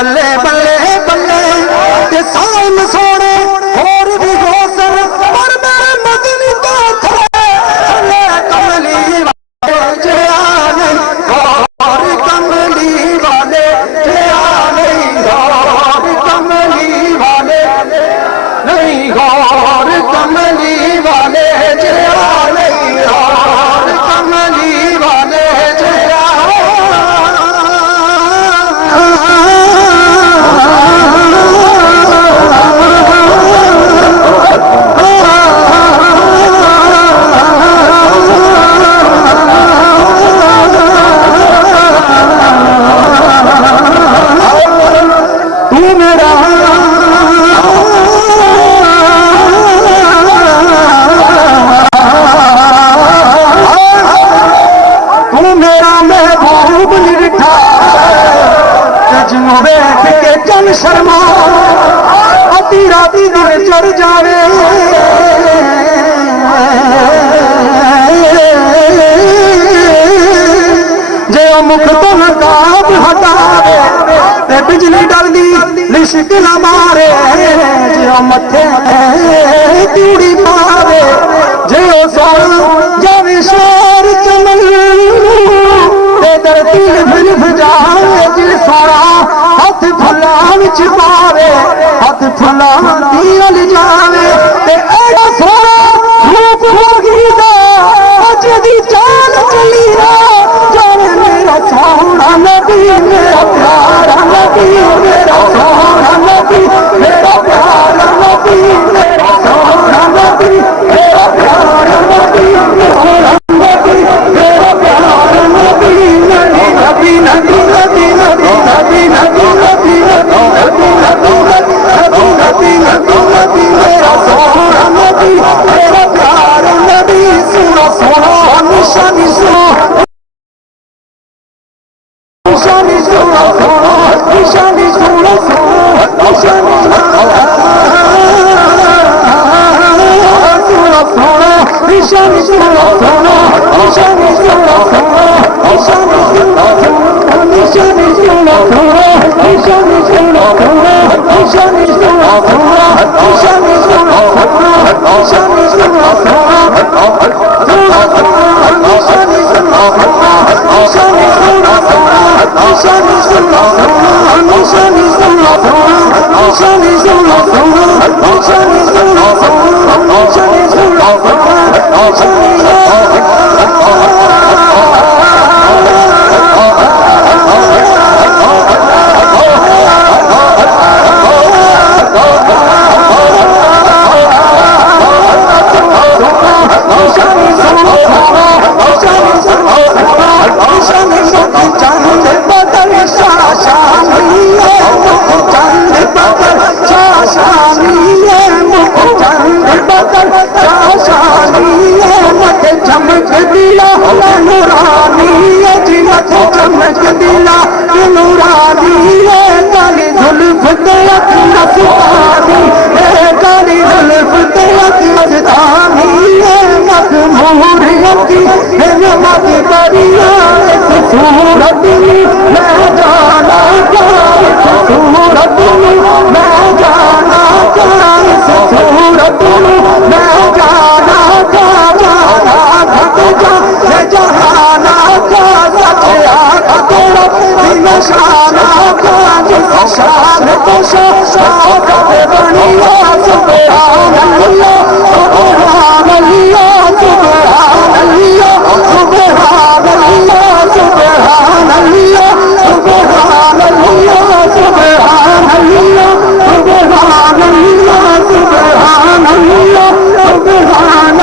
बल्ले बल्ले बल्ले ते साम सोने और भी गोसन पर मेरे मदनी तो थे चले कमली वाले जे आने और कमली वाले जे आने और कमली वाले नहीं और कमली वाले जे आने और कमली वाले जे शर्मा अति राती दिन चढ़ जावे जे मुख तो नकाब हटावे ते बिजली डरदी लिशक न मारे जे मथे तीड़ी पावे जे सोल जावे शोर चमन ते धरती फिर जावे दिल सोरा हाथ फुला विच पावे हाथ फुला दिल जावे ते एड़ा सोना रूप होगी दा अज दी जान चली रा जाने मेरा सोना नबी मेरा प्यारा नबी मेरा सोना नबी मेरा प्यारा नबी मेरा सोना नबी मेरा प्यारा नबी मेरा नबी मेरा प्यारा नबी नबी नबी नबी नबी नबी नबी नबी मेरा सोना नबी मेरा प्यारा नबी सुनो सुनो निशानी सुनो निशानी सुनो सुनो निशानी सुनो सुनो निशानी सुनो सुनो निशानी सुनो सुनो निशानी सुनो सुनो निशानी सुनो सुनो निशानी सुनो सुनो निशानी सुनो सुनो निशानी सुनो सुनो निशानी सुनो सुनो निशानी सुनो सुनो निशानी सुनो सुनो निशानी सुनो सुनो निशानी सुनो सुनो निशानी सुनो सुनो निशानी सुनो सुनो निशानी सुनो सुनो निशानी सुनो चमक दिला नूरानी जीवत चमक दिला नूरानी काली जुल्फ ते अख नसतानी काली जुल्फ ते अख नसतानी मत मोहरियती मत करिया सूरत मैं जाना सूरत मैं जाना सूरत मैं जाना जहाना का शाना का शान को शान बनिया सुबहान अल्लाह सुबहान अल्लाह सुबहान अल्लाह सुबहान अल्लाह सुबहान अल्लाह सुबहान अल्लाह सुबहान अल्लाह सुबहान अल्लाह सुबहान अल्लाह सुबहान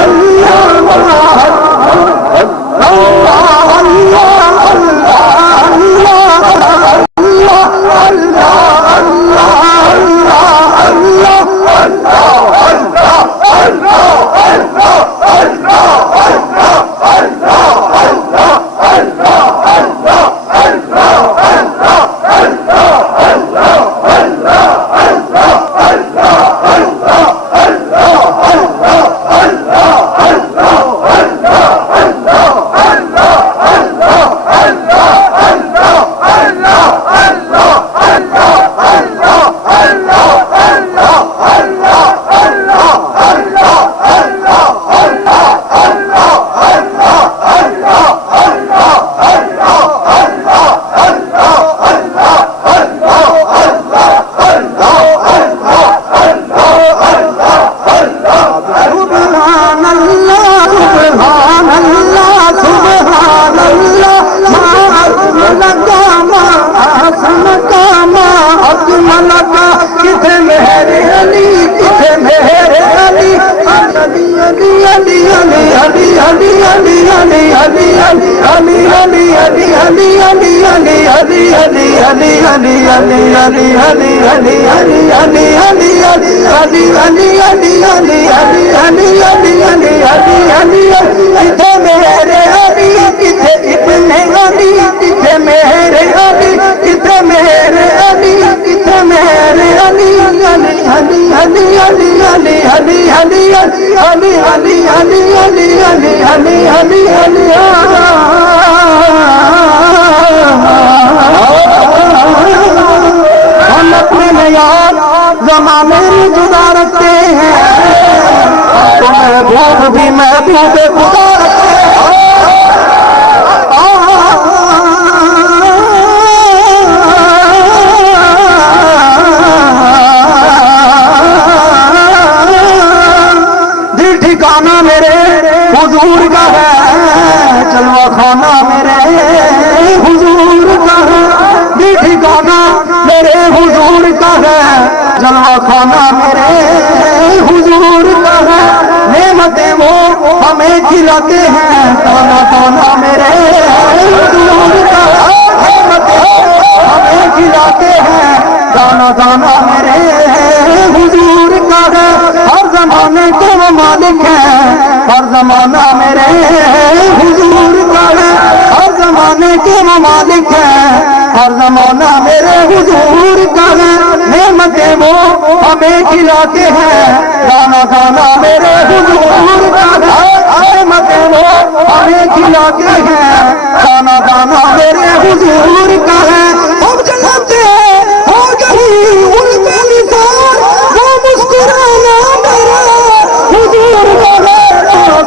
हम अपने यार जमाने में जुदा रखते हैं तो महबूब भी महबूब खुदा रखते हैं। दिल ठिकाना मेरे हुजूर का है, जलवा खाना मेरे हुजूर का है। दिल ठिकाना मेरे हुजूर का है, जलवा खाना मेरे हुजूर का है। नेमतें वो हमें खिलाते हैं, ताना ताना मेरे हुजूर का है। नेमतें हमें खिलाते हैं, दाना दाना मेरे हुजूर का है। हर जमाने के वो मालिक है, हर जमाना मेरे हुजूर का है। हर जमाने के वो मालिक है, हर जमाना मेरे हुजूर का है। नेमतें वो हमें खिलाते हैं, दाना दाना मेरे हुजूर का है। नेमतें वो हमें खिलाते हैं, दाना दाना मेरे हुजूर का है। अब जलाते हो गई उनका निसार, वो मुस्कुराना मेरा हुजूर का है।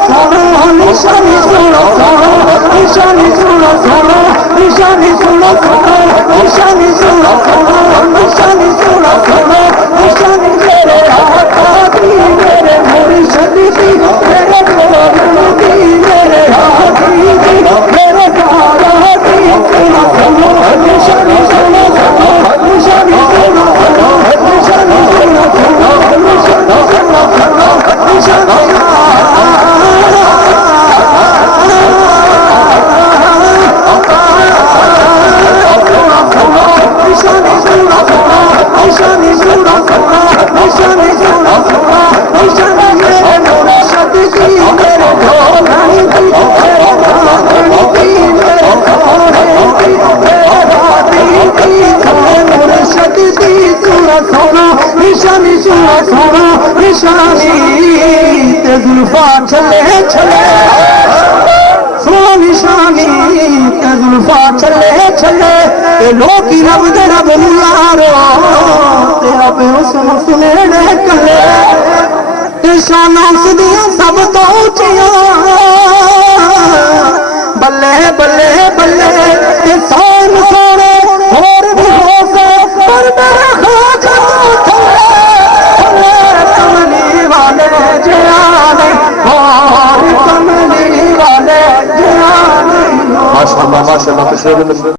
सुनो निशानी सुनो, सुनो निशानी सुनो, सुनो निशानी सुनो, सुनो निशानी सुनो, सुनो निशानी सुनो, सुनो निशानी मेरे आका दी, मेरे मुर्शिद दी, मेरे मोहब्बत दी, मेरे हाथी दी, मेरे काला दी। सुनो सुनो निशानी सुनो, सुनो निशानी सुनो, सुनो निशानी सुनो, सुनो निशानी सुनो, सुनो निशानी निशानी सुनो, सुनो निशानी ते जुल्फा चले चले, सुनो निशानी ते जुल्फा चले चले। ते लोग रब दे रब यारो ते अपे हुस्न सुनेड़े कले। ते शाना उसदियां सब तो उच्चियां, बल्ले बल्ले बल्ले ते सोन सोने होर भी हो से, पर मेरा खाका कमली वाले जियाने, और कमली वाले जियाने। माशाअल्लाह माशाअल्लाह।